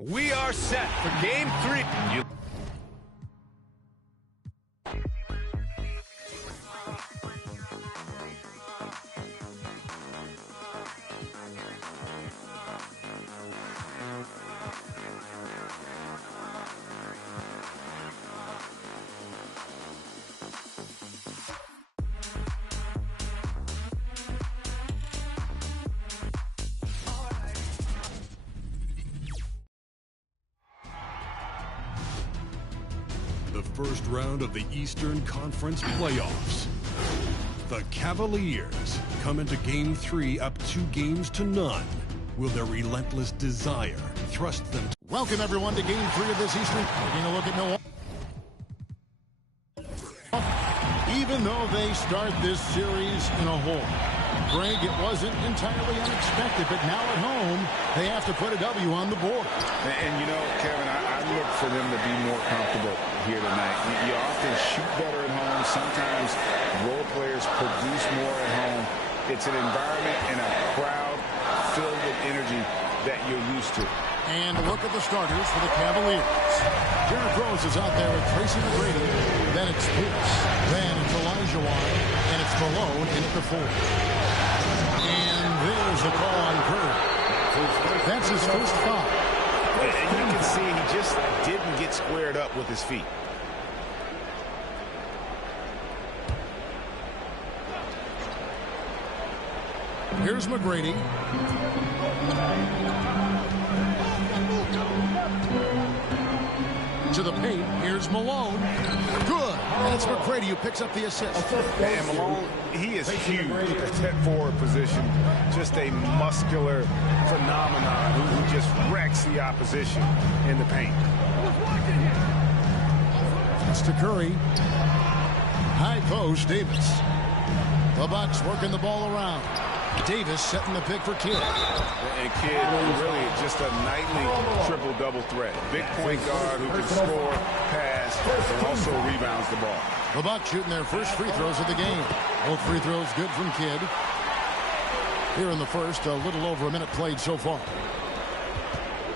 We are set for Game 3. The first round of the Eastern Conference playoffs. The Cavaliers come into Game 3 up 2-0. Will their relentless desire thrust them to... Welcome, everyone, to Game 3 of this Eastern. Taking a look at Milwaukee. Even though they start this series in a hole, Greg, it wasn't entirely unexpected, but now at home, they have to put a W on the board. And you know, Kevin, I look for them to be more comfortable here tonight. You often shoot better at home. Sometimes role players produce more at home. It's an environment and a crowd filled with energy that you're used to. And look at the starters for the Cavaliers. Derrick Rose is out there with Tracy McGrady. Then it's Pierce. Then it's Elijah Wan. And it's Malone in at the 4. And there's the call on Curry. That's his first foul. And you can see he just didn't get squared up with his feet. Here's McGrady. To the paint. Here's Malone. Good. And it's McGrady who picks up the assist. And Malone, he is huge at that forward position. Just a muscular phenomenon who just wrecks the opposition in the paint. It's to Curry. High post, Davis. The Bucks working the ball around. Davis setting the pick for Kidd. And Kidd really just a nightly triple-double threat. Big point guard who can score, pass, and also rebounds the ball. The Bucks shooting their first free throws of the game. Both free throws good from Kidd. Here in the first, a little over a minute played so far.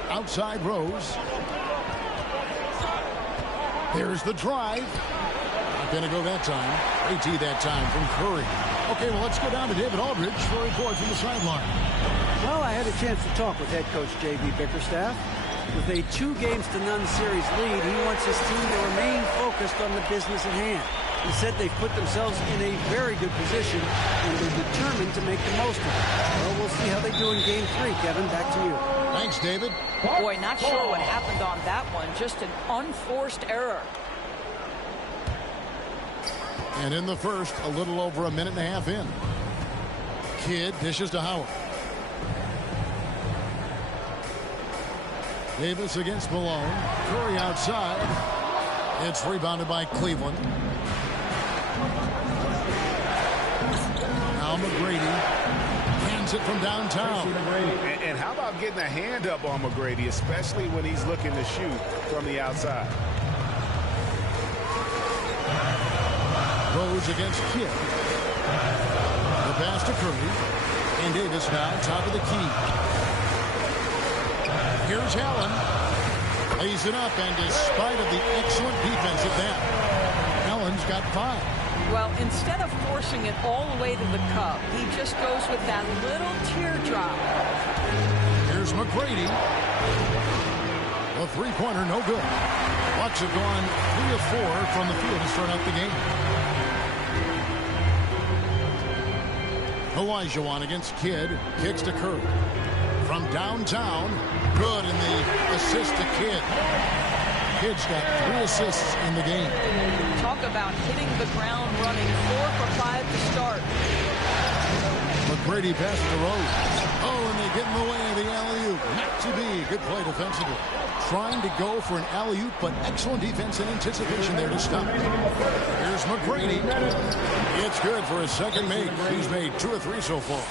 Outside Rose. There's the drive. Not going to go that time. AT that time from Curry. Okay, well, let's go down to David Aldridge for a report from the sideline. Well, I had a chance to talk with head coach J.B. Bickerstaff. With a 2-0 series lead, he wants his team to remain focused on the business at hand. He said they've put themselves in a very good position, and they're determined to make the most of it. Well, we'll see how they do in Game 3. Kevin, back to you. Thanks, David. Boy, not sure what happened on that one. Just an unforced error. And in the first, a little over a minute and a half in. Kidd dishes to Howard. Davis against Malone. Curry outside. It's rebounded by Cleveland. Now McGrady. Hands hits it from downtown. And how about getting a hand up on McGrady, especially when he's looking to shoot from the outside? Rose against Kidd. The pass to Curry. And Davis now top of the key. Here's Allen. Lays it up, and despite of the excellent defense at that, Allen's got 5. Well, instead of forcing it all the way to the cup, he just goes with that little teardrop. Here's McGrady. The three-pointer, no good. Bucks have gone 3 of 4 from the field to start out the game. Olajuwon against Kidd. Kicks to Curry. From downtown, good in the assist to Kidd. Kidd's got 3 assists in the game. Talk about hitting the ground running, 4 for 5 to start. McGrady pass to Rose. Oh, and they get in the way of the alley-oop. Not to be. Good play defensively. Trying to go for an alley-oop, but excellent defense and anticipation there to stop. Here's McGrady. It's good for his second make. He's made 2 or 3 so far.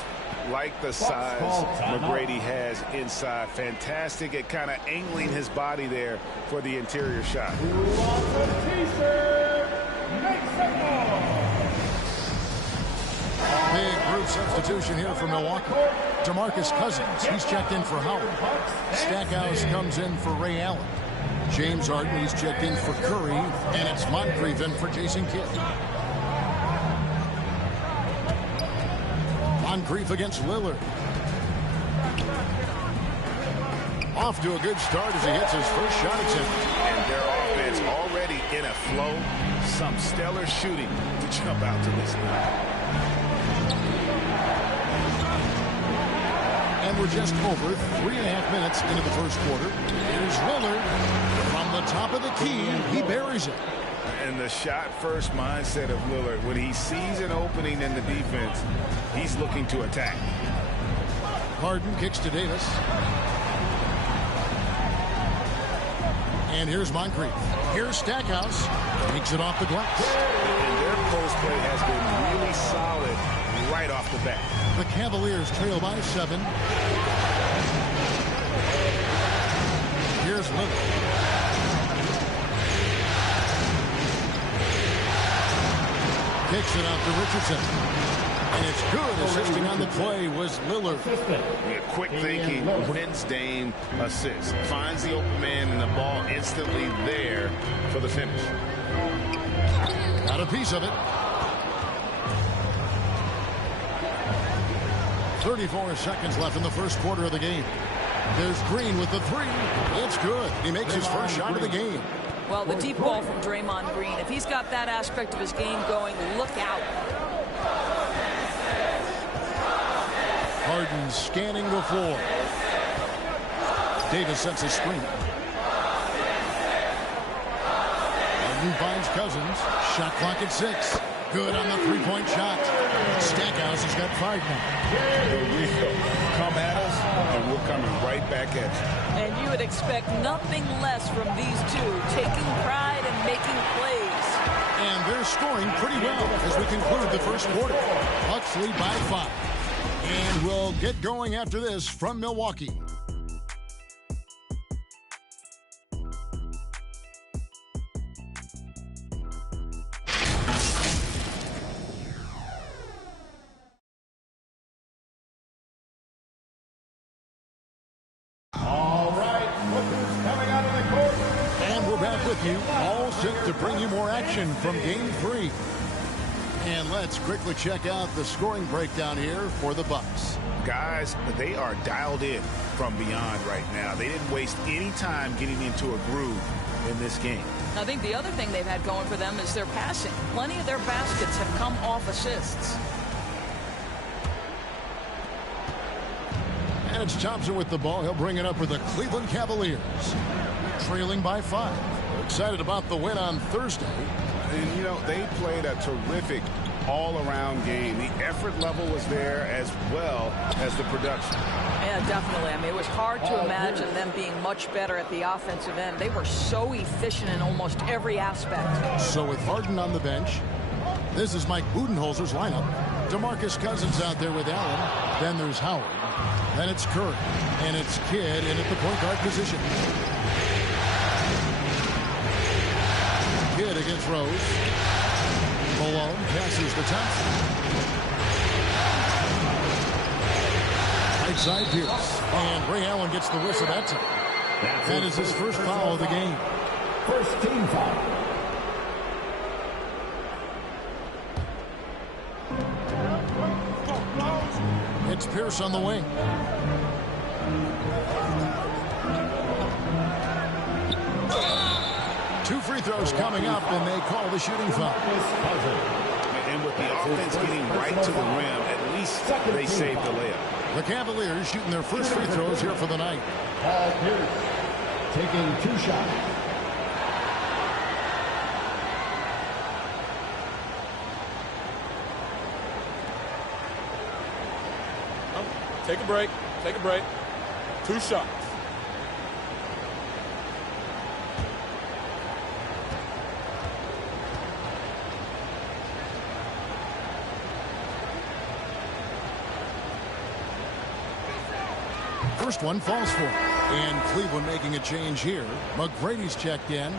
Like the size McGrady has inside. Fantastic at kind of angling his body there for the interior shot. Big group substitution here for Milwaukee. DeMarcus Cousins, he's checked in for Howard. Stackhouse comes in for Ray Allen. James Harden, he's checked in for Curry. And it's Moncrief in for Jason Kidd. Moncrief against Lillard. Off to a good start as he hits his first shot attempt. And their offense already in a flow. Some stellar shooting to jump out to this night. And we're just over 3.5 minutes into the first quarter. Here's Lillard from the top of the key. He buries it. And the shot-first mindset of Lillard, when he sees an opening in the defense, he's looking to attack. Harden kicks to Davis. And here's Moncrief. Here's Stackhouse. Takes it off the glass. And their post play has been really solid right off the bat. The Cavaliers trail by 7. Here's Lillard. Kicks it out to Richardson. And it's good. Assisting on the play was Lillard. Yeah, quick thinking, wins Dame assist. Finds the open man and the ball instantly there for the finish. Got a piece of it. 34 seconds left in the first quarter of the game. There's Green with the 3. It's good. He makes his first shot of the game. Well, the deep ball from Draymond Green. If he's got that aspect of his game going, look out. Harden scanning the floor. Davis sets a screen. Harden finds Cousins. Shot clock at 6. Good on the three-point shot. Stackhouse has got 5 now. Come at us, and we're coming right back at you. And you would expect nothing less from these two, taking pride and making plays. And they're scoring pretty well as we conclude the first quarter. Bucks lead by 5. And we'll get going after this from Milwaukee. All right, Booker's coming out of the court. And we're back with you, all set to bring you more action from Game 3. And let's quickly check out the scoring breakdown here for the Bucks. Guys, they are dialed in from beyond right now. They didn't waste any time getting into a groove in this game. I think the other thing they've had going for them is their passing. Plenty of their baskets have come off assists. And it's Thompson with the ball. He'll bring it up for the Cleveland Cavaliers. Trailing by 5. Excited about the win on Thursday. And, you know, they played a terrific all-around game. The effort level was there as well as the production. Yeah, definitely. I mean, it was hard to imagine them being much better at the offensive end. They were so efficient in almost every aspect. So with Harden on the bench, this is Mike Budenholzer's lineup. DeMarcus Cousins out there with Allen. Then there's Howard. Then it's Curry. And it's Kidd in at the point guard position. Kidd against Rose. Malone passes to Thompson. Right side Pierce. And Ray Allen gets the whistle that time. That is his first foul of the game. First team foul. It's Pierce on the wing. Two free throws coming up, and they call the shooting foul. And with the offense getting right to the rim, at least they saved the layup. The Cavaliers shooting their first free throws here for the night. Paul Pierce taking 2 shots. Take a break. Take a break. 2 shots. First one falls for him. And Cleveland making a change here. McGrady's checked in.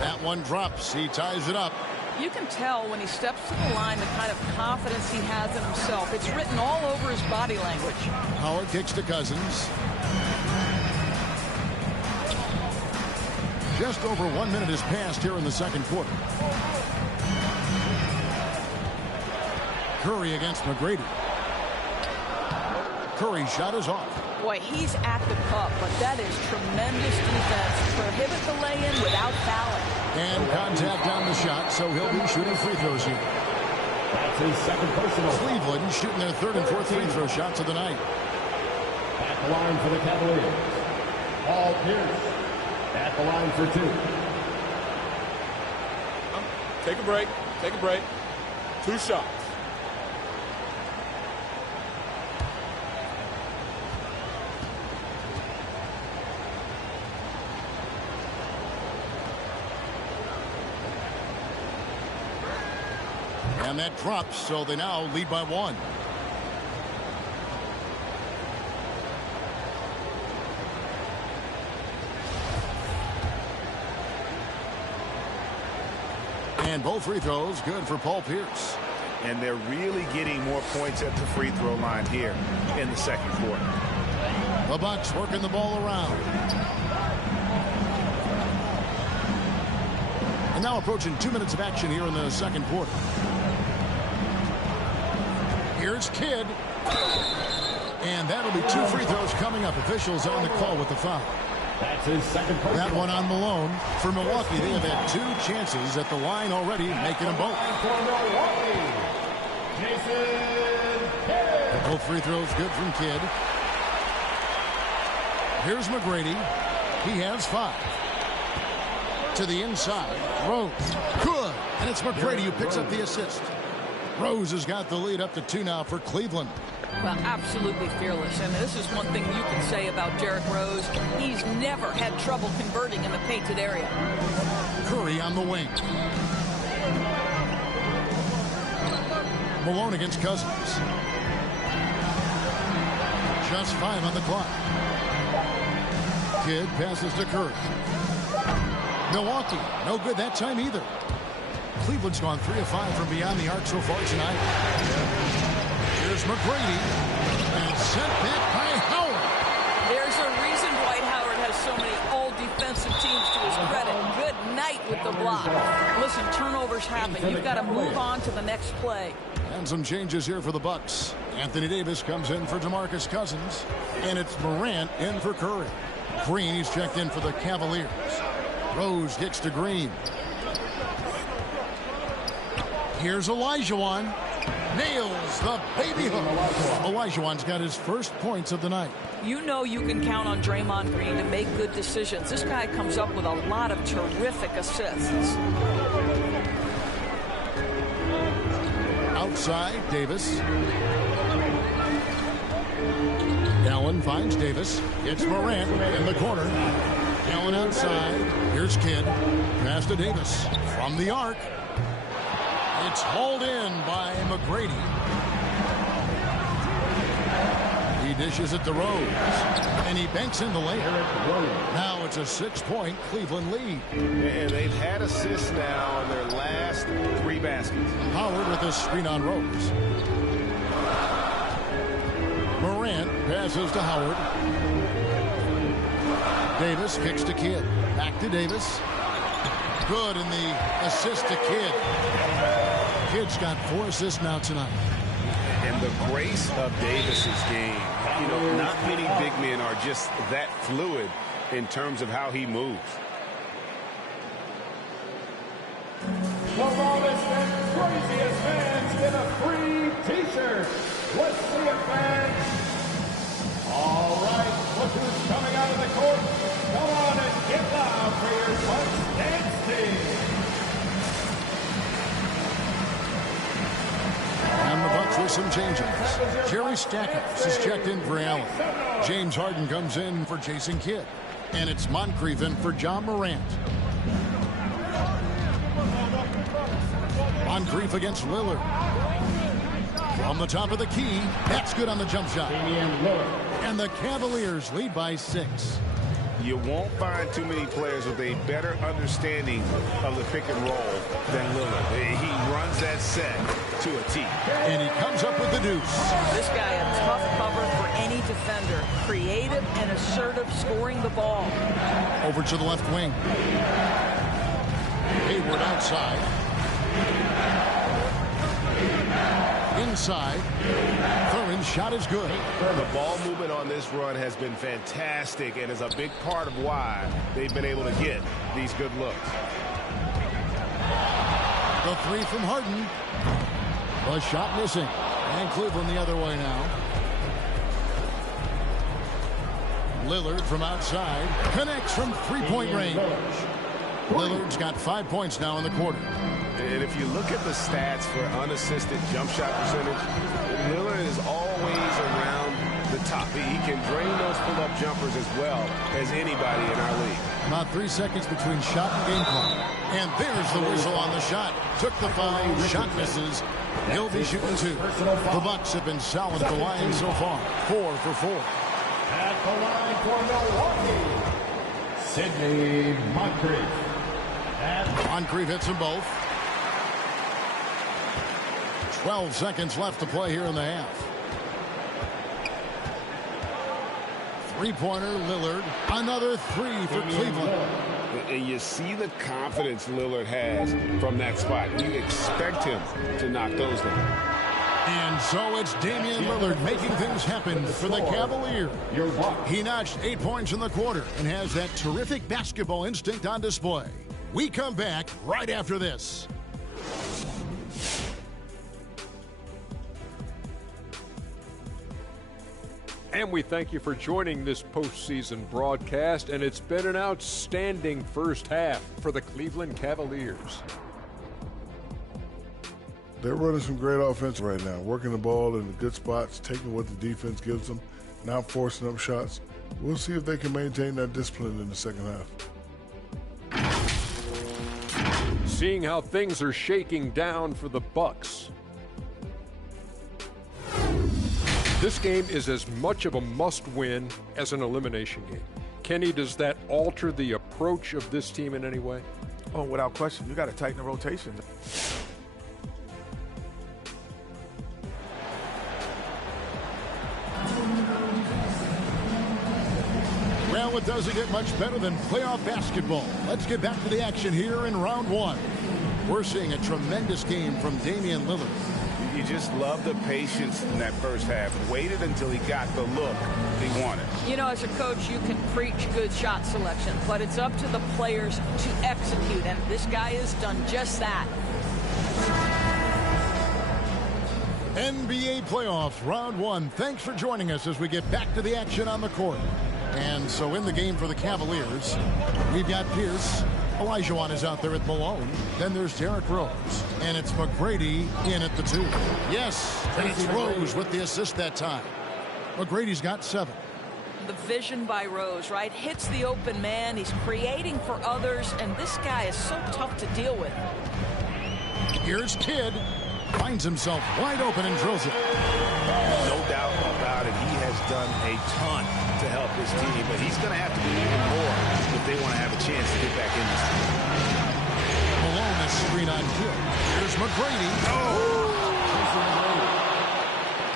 That one drops. He ties it up. You can tell when he steps to the line the kind of confidence he has in himself. It's written all over his body language. Howard kicks to Cousins. Just over 1 minute has passed here in the second quarter. Curry against McGrady. Curry's shot is off. Boy, he's at the cup, but that is tremendous defense. Prohibit the lay-in without fouling. And contact on the shot, so he'll be shooting free throws here. That's his second personal. Cleveland shooting their third and fourth free throw shots of the night. At the line for the Cavaliers, Paul Pierce. At the line for 2. Take a break. Take a break. 2 shots. And that drops, so they now lead by 1. And both free throws good for Paul Pierce. And they're really getting more points at the free throw line here in the second quarter. The Bucks working the ball around. And now approaching 2 minutes of action here in the second quarter. Here's Kidd. And that'll be 2 free throws coming up. Officials on the call with the foul. That's his second personal. That one on Malone. For Milwaukee, they have had 2 chances at the line already, making them both. For Milwaukee, Jason Kidd. Both free throws good from Kidd. Here's McGrady. He has 5. To the inside. Rose. Good. And it's McGrady who picks up the assist. Rose has got the lead up to 2 now for Cleveland. Well, absolutely fearless. And this is one thing you can say about Derrick Rose. He's never had trouble converting in the painted area. Curry on the wing. Malone against Cousins. Just 5 on the clock. Kidd passes to Curry. Milwaukee, no good that time either. Cleveland's gone 3 of 5 from beyond the arc so far tonight. Here's McGrady. And sent back by Howard. There's a reason Dwight Howard has so many all-defensive teams to his credit. Good night with the block. Listen, turnovers happen. You've got to move on to the next play. And some changes here for the Bucks. Anthony Davis comes in for DeMarcus Cousins. And it's Morant in for Curry. Green, he's checked in for the Cavaliers. Rose kicks to Green. Here's Olajuwon. Nails the baby hook. Olajuwon's got his first points of the night. You know you can count on Draymond Green to make good decisions. This guy comes up with a lot of terrific assists. Outside, Davis. Allen finds Davis. It's Morant in the corner. Allen outside. Here's Kidd. Pass to Davis. From the arc. It's hauled in by McGrady. He dishes it to Rose. And he banks in the layup. Now it's a 6-point Cleveland lead. And they've had assists now on their last 3 baskets. Howard with a screen on Rose. Morant passes to Howard. Davis kicks to Kidd. Back to Davis. Good in the assist to Kidd. Kidd's got 4 assists now tonight. And the grace of Davis's game. You know, not many big men are just that fluid in terms of how he moves. The longest and craziest fans get a free T-shirt. Let's see it, fans. All right, look who's coming out of the court. Come on and get loud for your Bucks dance team. And the Bucks with some changes. Jerry Stackhouse is checked in for Allen. James Harden comes in for Jason Kidd. And it's Moncrief in for John Morant. Moncrief against Lillard. From the top of the key, that's good on the jump shot. And the Cavaliers lead by 6. You won't find too many players with a better understanding of the pick and roll than Lillard. He runs that set to a T. And he comes up with the deuce. This guy a tough cover for any defender. Creative and assertive scoring the ball. Over to the left wing. Hayward outside. Inside. Curran's shot is good. The ball movement on this run has been fantastic and is a big part of why they've been able to get these good looks. The 3 from Harden. The shot missing. And Cleveland the other way now. Lillard from outside. Connects from 3-point range. Lillard's got 5 points now in the quarter. And if you look at the stats for unassisted jump shot percentage, Lillard is always around the top. He can drain those pull-up jumpers as well as anybody in our league. About 3 seconds between shot and game clock. And there's the whistle on the shot. Took the foul. Shot misses. He'll be shooting 2. The Bucks have been solid at the line so far. 4 for 4. At the line for Milwaukee, Sidney Moncrief. Moncrief hits them both. 12 seconds left to play here in the half. 3-pointer, Lillard. Another 3 for Cleveland. And you see the confidence Lillard has from that spot. You expect him to knock those down. And so it's Damian Lillard making things happen for the Cavaliers. He notched 8 points in the quarter and has that terrific basketball instinct on display. We come back right after this. And we thank you for joining this postseason broadcast, and it's been an outstanding first half for the Cleveland Cavaliers. They're running some great offense right now, working the ball in the good spots, taking what the defense gives them, not forcing up shots. We'll see if they can maintain that discipline in the second half. Seeing how things are shaking down for the Bucks. This game is as much of a must-win as an elimination game. Kenny, does that alter the approach of this team in any way? Oh, without question. You got to tighten the rotation. Well, it doesn't get much better than playoff basketball. Let's get back to the action here in round 1. We're seeing a tremendous game from Damian Lillard. You just love the patience in that first half. Waited until he got the look he wanted. You know, as a coach, you can preach good shot selection, but it's up to the players to execute, and this guy has done just that. NBA playoffs, round one. Thanks for joining us as we get back to the action on the court. And so in the game for the Cavaliers, we've got Pierce. Olajuwon is out there at Malone. Then there's Derrick Rose. And it's McGrady in at the 2. Yes, and it's Rose with the assist that time. McGrady's got 7. The vision by Rose, right? Hits the open man. He's creating for others, and this guy is so tough to deal with. Here's Kidd. Finds himself wide open and drills it. No doubt about it. He has done a ton to help his team, but he's going to have to do even more if they want to have a chance to get back in this game. Malone is screen on Kidd. Here's McGrady.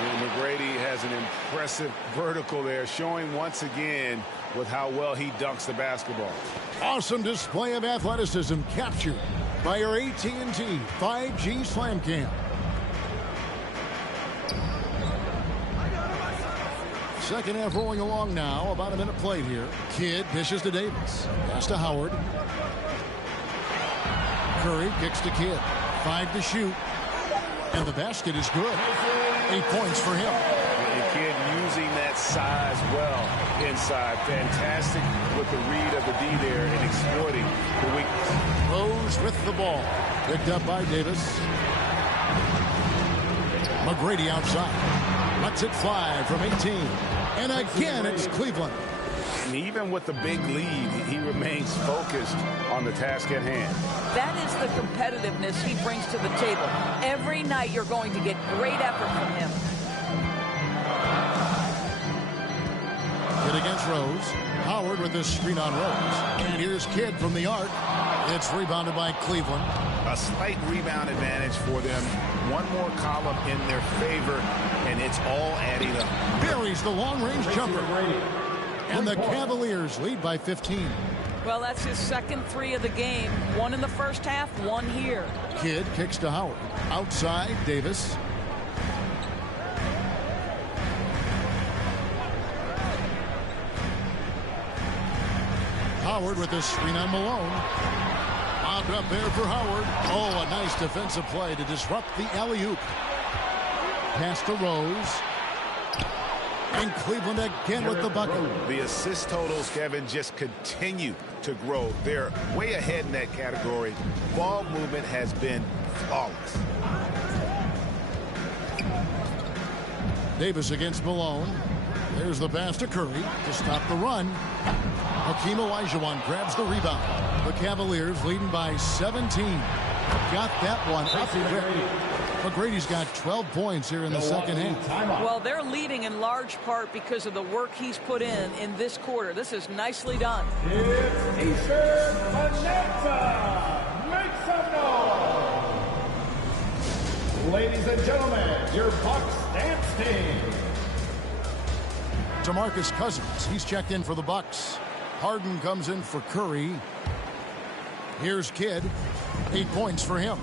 And McGrady has an impressive vertical there, showing once again with how well he dunks the basketball. Awesome display of athleticism captured by our AT&T 5G Slam Cam. Second half rolling along now. About a minute played here. Kidd dishes to Davis. Pass to Howard. Curry kicks to Kidd. 5 to shoot. And the basket is good. 8 points for him. And Kidd using that size well inside. Fantastic with the read of the D there and exploiting the weakness. Rose with the ball. Picked up by Davis. McGrady outside. Lets it fly from 18. And again, it's Cleveland. And even with the big lead, he remains focused on the task at hand. That is the competitiveness he brings to the table. Every night you're going to get great effort from him. Kidd against Rose. Howard with this screen on Rose. And here's Kidd from the arc. It's rebounded by Cleveland. A slight rebound advantage for them. One more column in their favor, and it's all adding up. Buries the long-range jumper. And the Cavaliers lead by 15. Well, that's his second 3 of the game. 1 in the first half, 1 here. Kidd kicks to Howard. Outside, Davis. Howard with this screen on Malone. Lobbed up there for Howard. Oh, a nice defensive play to disrupt the alley-oop. Pass to Rose. And Cleveland again with the bucket. The assist totals, Kevin, just continue to grow. They're way ahead in that category. Ball movement has been flawless. Davis against Malone. There's the pass to Curry to stop the run. Hakeem Olajuwon grabs the rebound. The Cavaliers leading by 17. Got that one up quick. McGrady's got 12 points here in the second half. Well, they're leading in large part because of the work he's put in this quarter. This is nicely done. It's Eastern Bonanza. Make some noise. Ladies and gentlemen, your Bucks dance team. DeMarcus Cousins, he's checked in for the Bucks. Harden comes in for Curry. Here's Kidd. 8 points for him.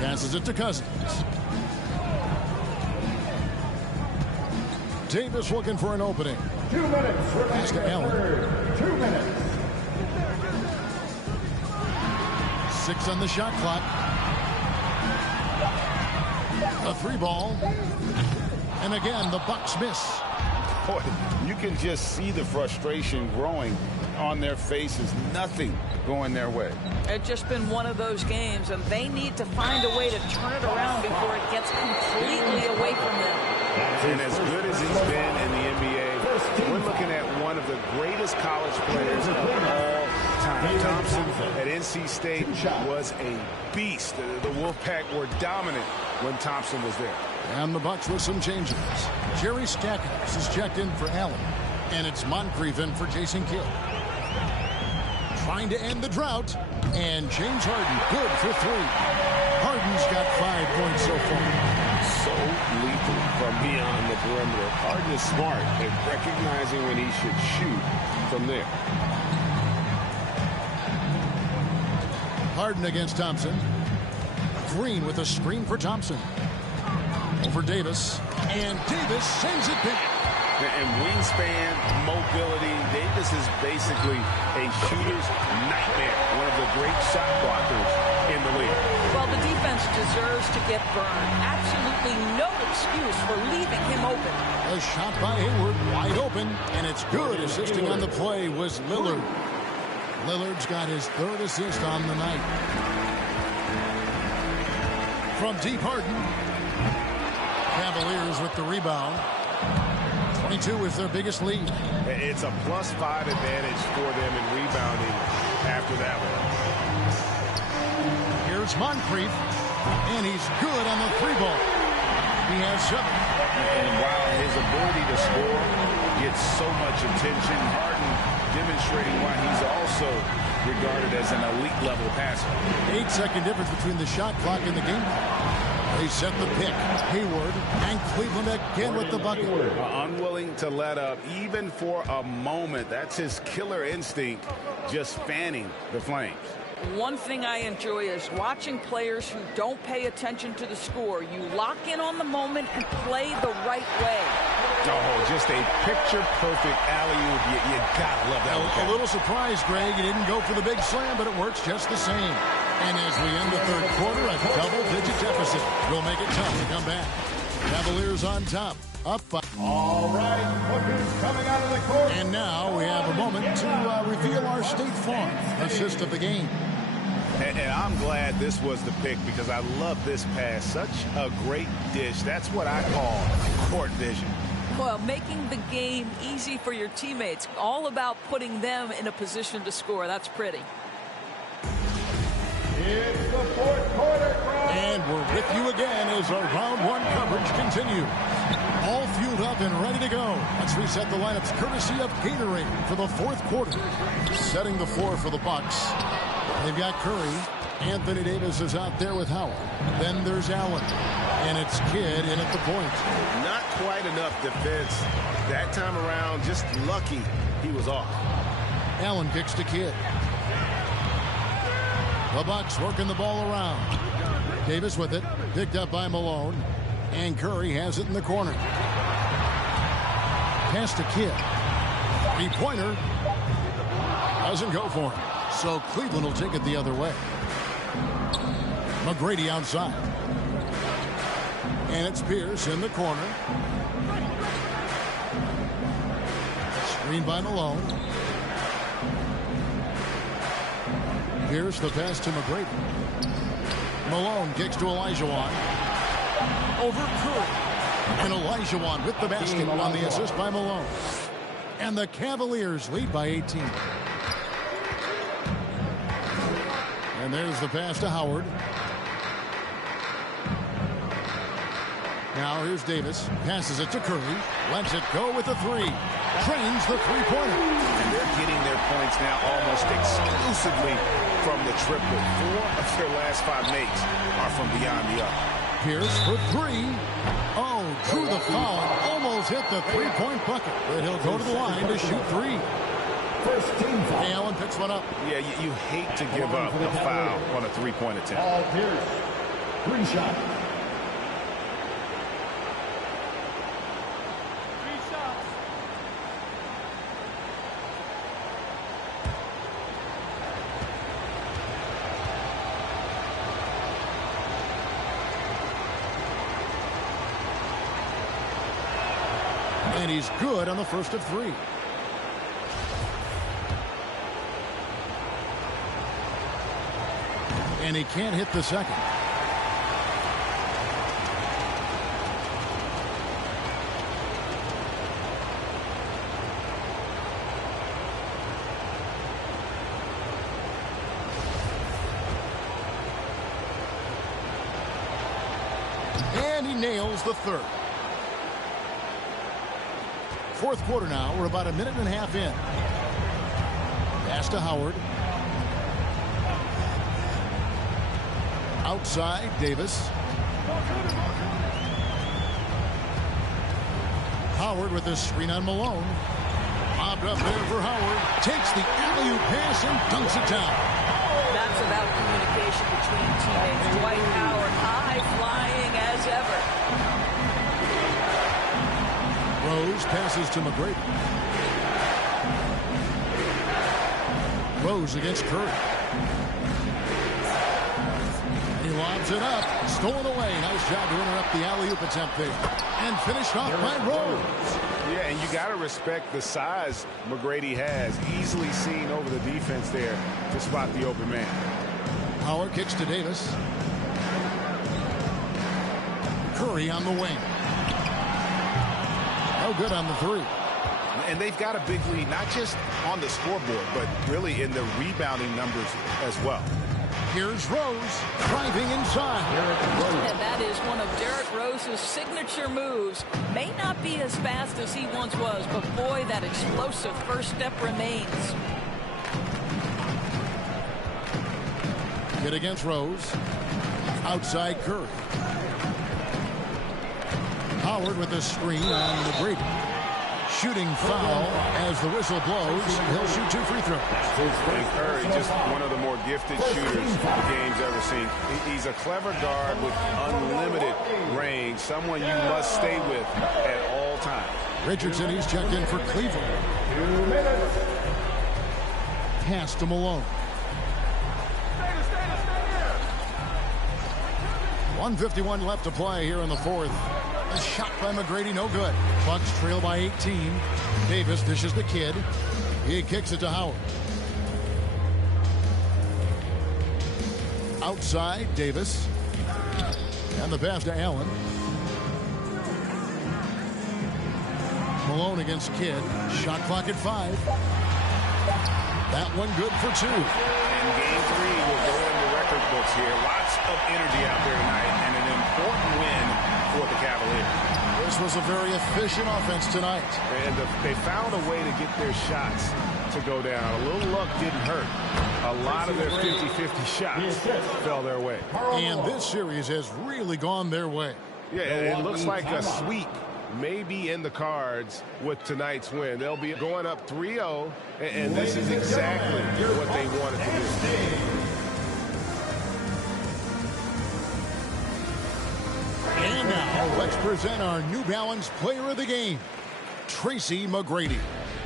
Passes it to Cousins. Davis looking for an opening. 2 minutes Pass to Allen. 2 minutes. 6 on the shot clock. A 3 ball. And again, the Bucks miss. Boy, you can just see the frustration growing on their faces. Nothing going their way. It's just been one of those games, and they need to find a way to turn it around before it gets completely away from them. And as good as he's been in the NBA, we're looking at one of the greatest college players of all time. Thompson at NC State was a beast. The Wolfpack were dominant when Thompson was there. And the Bucks with some changes. Jerry Stackhouse is checked in for Allen. And it's Moncrief in for Jason Kidd. Trying to end the drought. And James Harden good for 3. Harden's got 5 points so far. So lethal from beyond the perimeter. Harden is smart at recognizing when he should shoot from there. Harden against Thompson. Green with a screen for Thompson. Over Davis. And Davis sends it back. And wingspan, mobility. Davis is basically a shooter's nightmare. One of the great shot blockers in the league. Well, the defense deserves to get burned. Absolutely no excuse for leaving him open. A shot by Hayward, wide open, and it's good. Assisting on the play was Lillard. Lillard's got his 3rd assist on the night. From deep, Harden. Cavaliers with the rebound. 22 is their biggest lead. It's a +5 advantage for them in rebounding after that one. Here's Moncrief, and he's good on the 3-ball. He has 7. And while his ability to score gets so much attention, Harden demonstrating why he's also regarded as an elite-level passer. 8-second difference between the shot clock and the game clock. They set the pick. Hayward and Cleveland again with the bucket. Unwilling to let up even for a moment. That's his killer instinct, just fanning the flames. One thing I enjoy is watching players who don't pay attention to the score. You lock in on the moment and play the right way. Oh, just a picture-perfect alley-oop. You gotta love that. A little surprise, Greg. He didn't go for the big slam, but it works just the same. And as we end the 3rd quarter, a double-digit deficit will make it tough to come back. Cavaliers on top, up by. All right, look who's coming out of the court. And now we have a moment to reveal our State Farm assist of the game. And I'm glad this was the pick because I love this pass. Such a great dish. That's what I call court vision. Well, making the game easy for your teammates. All about putting them in a position to score. That's pretty. It's the 4th quarter. And we're with you again as our round 1 coverage continues. All fueled up and ready to go. Let's reset the lineups courtesy of Gatorade for the 4th quarter. Setting the floor for the Bucks. They've got Curry. Anthony Davis is out there with Howard. Then there's Allen. And it's Kidd in at the point. Not quite enough defense that time around. Just lucky he was off. Allen kicks to Kidd. The Bucks working the ball around. Davis with it. Picked up by Malone. And Curry has it in the corner. Pass to Kidd. 3-pointer. Doesn't go for him. So Cleveland will take it the other way. McGrady outside. And it's Pierce in the corner. Screen by Malone. Pierce the pass to McGrady. Malone kicks to Olajuwon. Over Curry. And Olajuwon with the basket on the assist by Malone. And the Cavaliers lead by 18. And there's the pass to Howard. Now here's Davis. Passes it to Curry. Lets it go with the 3. Trains the 3-pointer. And they're getting their points now almost exclusively from the triple. 4 of their last 5 makes are from beyond the arc. Pierce for 3. Oh, drew the foul. Almost hit the 3-point bucket. But he'll go to the line to shoot 3. First team foul. Allen picks one up. Yeah, you hate to give up a foul on a 3-point attempt. Paul Pierce. 3 shots. And he's good on the first of 3. And he can't hit the second. And he nails the third. 4th quarter now. We're about a minute and a half in. Pass to Howard. Outside, Davis. Howard with this screen on Malone. Bobbed up there for Howard. Takes the alley-oop pass and dunks it down. That's about communication between teammates. Dwight Howard, high-flying as ever. Rose passes to McGrady. Rose against Curry. lobs it up. Stolen away. Nice job to interrupt the alley-oop attempt there. And finished off by Rose. Yeah, and you got to respect the size McGrady has. Easily seen over the defense there to spot the open man. Howard kicks to Davis. Curry on the wing. No good on the three. And they've got a big lead, not just on the scoreboard, but really in the rebounding numbers as well. Here's Rose driving inside. And that is one of Derrick Rose's signature moves. May not be as fast as he once was, but boy, that explosive first step remains. Get against Rose. Outside Curry. Howard with a screen on McGrady. Shooting foul as the whistle blows. He'll shoot 2 free throws. And Curry, just one of the more gifted shooters the game's ever seen. He's a clever guard with unlimited range, someone you must stay with at all times. Richardson, he's checked in for Cleveland. 2 minutes. Pass to Malone. 1:51 left to play here in the fourth. A shot by McGrady, no good. Bucks trail by 18. Davis dishes the kid. He kicks it to Howard. Outside, Davis. And the pass to Allen. Malone against Kidd. Shot clock at 5. That one good for 2. And game 3 will go in the record books here. Lots of energy out there tonight, and an important win for the Cavaliers. This was a very efficient offense tonight. And they found a way to get their shots to go down. A little luck didn't hurt. A lot of their 50-50 shots fell their way. And this series has really gone their way. Yeah, it looks like a sweep may be in the cards with tonight's win. They'll be going up 3-0, and this is exactly what they wanted to do. And now, let's present our New Balance Player of the Game, Tracy McGrady.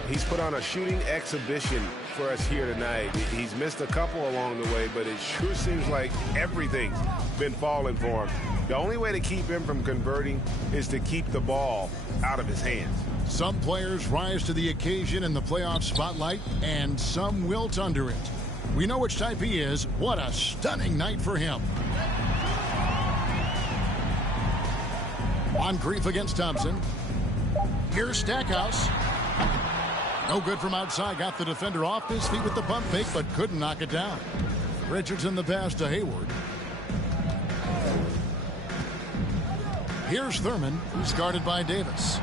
He's put on a shooting exhibition for us here tonight. He's missed a couple along the way, but it sure seems like everything's been falling for him. The only way to keep him from converting is to keep the ball out of his hands. Some players rise to the occasion in the playoff spotlight, and some wilt under it. We know which type he is. What a stunning night for him. Moncrief against Thompson. Here's Stackhouse. No good from outside. Got the defender off his feet with the pump fake, but couldn't knock it down. Richardson the pass to Hayward. Here's Thurman, who's guarded by Davis.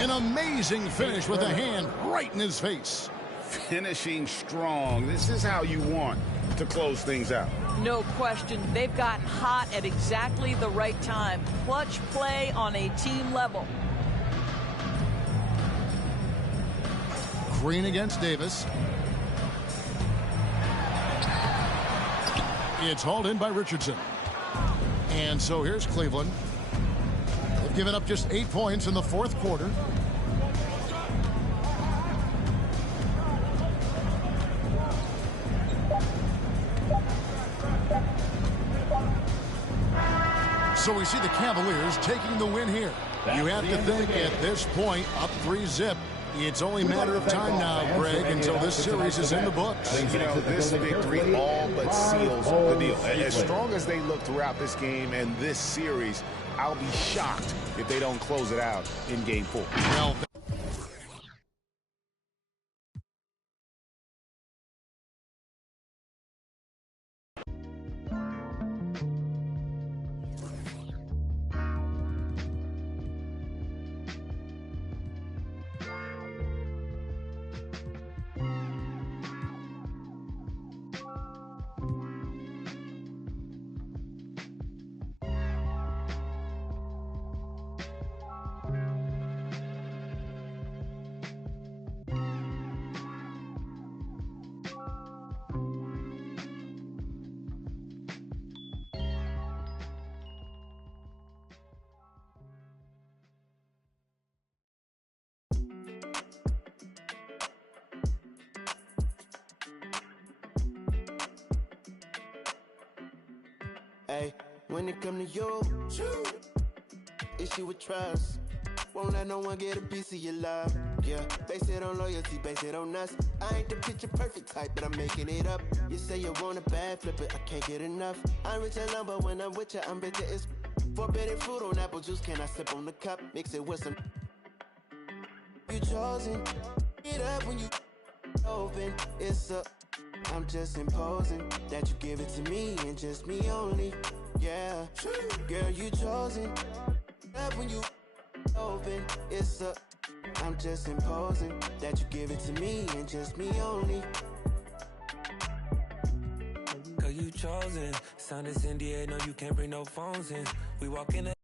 An amazing finish with a hand right in his face. Finishing strong. This is how you want to close things out. No question. They've gotten hot at exactly the right time. Clutch play on a team level. Green against Davis. It's hauled in by Richardson. And so here's Cleveland. They've given up just 8 points in the fourth quarter. So we see the Cavaliers taking the win here. You have to think at this point, up 3-0. It's only a matter of time now, Greg, until this series is in the books. You know, this victory all but seals the deal. As strong as they look throughout this game and this series, I'll be shocked if they don't close it out in Game 4. Well, When it come to you, issue with trust. Won't let no one get a piece of your love. Yeah, base it on loyalty, base it on us. I ain't the picture perfect type, but I'm making it up. You say you want a bad flip it, I can't get enough. I'm rich alone, but when I'm with you, I'm bitter. It's forbidden fruit on apple juice. Can I sip on the cup? Mix it with some. You chosen. Get up when you open. It's up. I'm just imposing that you give it to me and just me only. Yeah, girl, you chosen. Up when you open. It's up. I'm just imposing that you give it to me and just me only. Cause you chosen. Sign this NDA, no, you can't bring no phones in. We walk in the